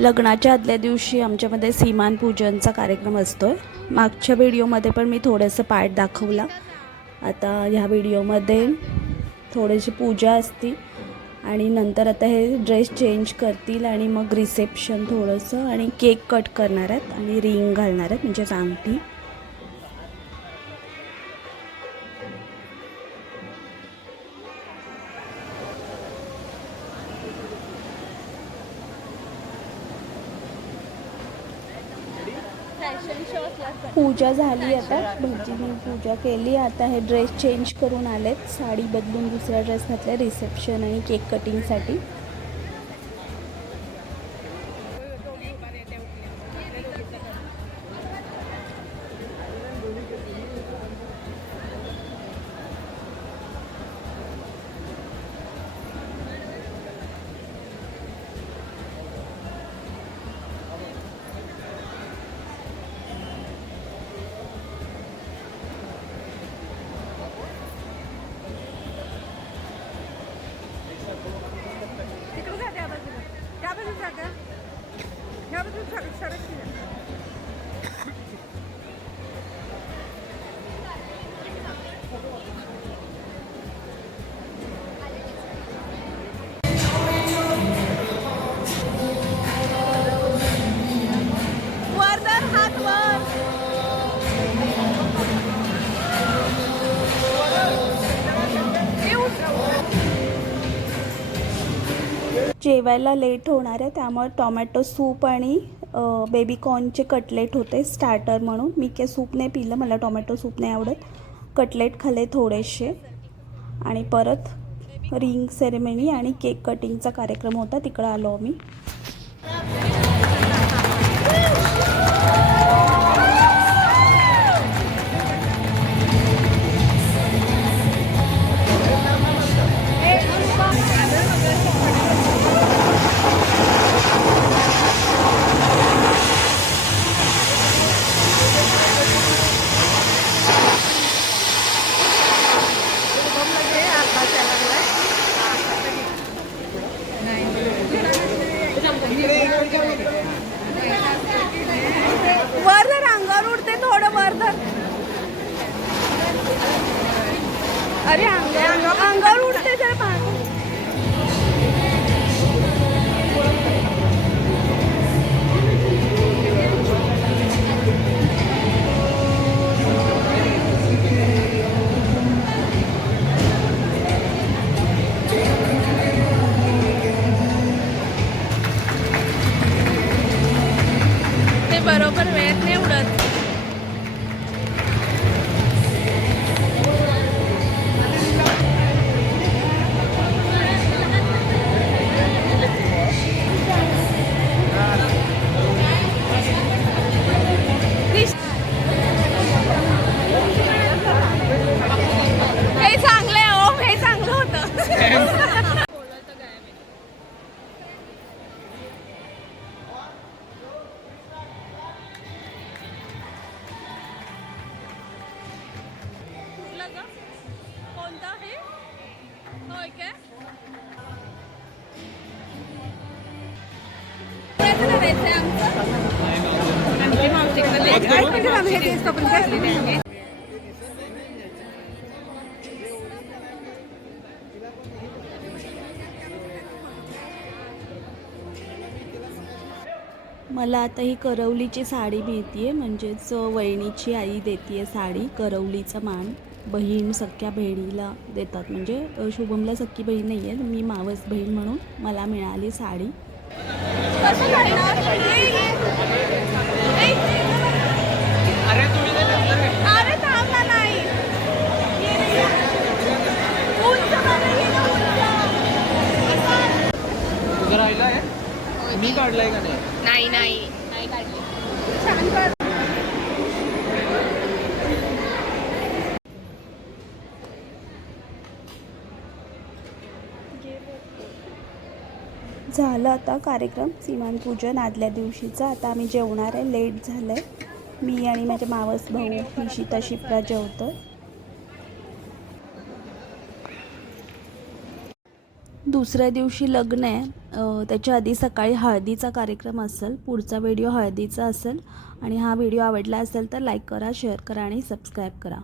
लग्नाच्या आदल्या दिवशी आमच्यामध्ये सीमान पूजनचा कार्यक्रम असतो आहे मागच्या व्हिडिओमध्ये पण मी थोडंसं पार्ट दाखवला. आता ह्या व्हिडिओमध्ये थोडीशी पूजा असती आणि नंतर आता हे ड्रेस चेंज करतील आणि मग रिसेप्शन थोडंसं आणि केक कट करणार आहेत आणि रिंग घालणार आहेत म्हणजे अंगठी पूजा झाली आता. भटजीने पूजा केली. आता हे ड्रेस चेंज करून आलेत. साडी बदलून दुसरा ड्रेस घातला रिसेप्शन आणि केक कटिंगसाठी 사람들이 जेवायला लेट होणार आहे त्यामुळे टोमॅटो सूप आणि बेबी कॉर्नचे कटलेट होते स्टार्टर म्हणून. मी काही सूप नाही पिलं मला टोमॅटो सूप नाही आवडत. कटलेट खाल्ले थोडेसे. आणि परत रिंग सेरेमनी आणि केक कटिंगचा कार्यक्रम होता तिकडं आलो आम्ही. वर धर अंगावर उडते थोडं वर धर. अरे अंगावर अंगावर कोणतं आहे होय काय कुणाचं करायचंय आमचं? आमची मावशीकडे लय- एक मिनिट थांब, हे तेच आपण घेतलेले आहे. मला आता ही करवलीची साडी मिळते म्हणजेच वहिनीची आई देते साडी करवलीचा मान बहीण सख्या बहिणीला देतात. म्हणजे शुभमला सख्खी बहीण नाही आहे. मी मावस बहीण म्हणून मला मिळाली साडी. मी काढलाय का नाही नाही नाही नाही काढली छान कर. झालं आता कार्यक्रम सीमानपूजन आदल्या दिवशीचा. आता आम्ही जेवणार आहे. लेट झालं आहे मी आणि माझे मावस भाऊ शिता शिप्रा जेवतो दुसऱ्या दिवशी लग्न आहे. त्याच्या आधी सकाळी हळदीचा कार्यक्रम असेल पुढचा व्हिडिओ हळदीचा असेल आणि हा व्हिडिओ आवडला असेल तर लाईक करा शेअर करा आणि सबस्क्राईब करा.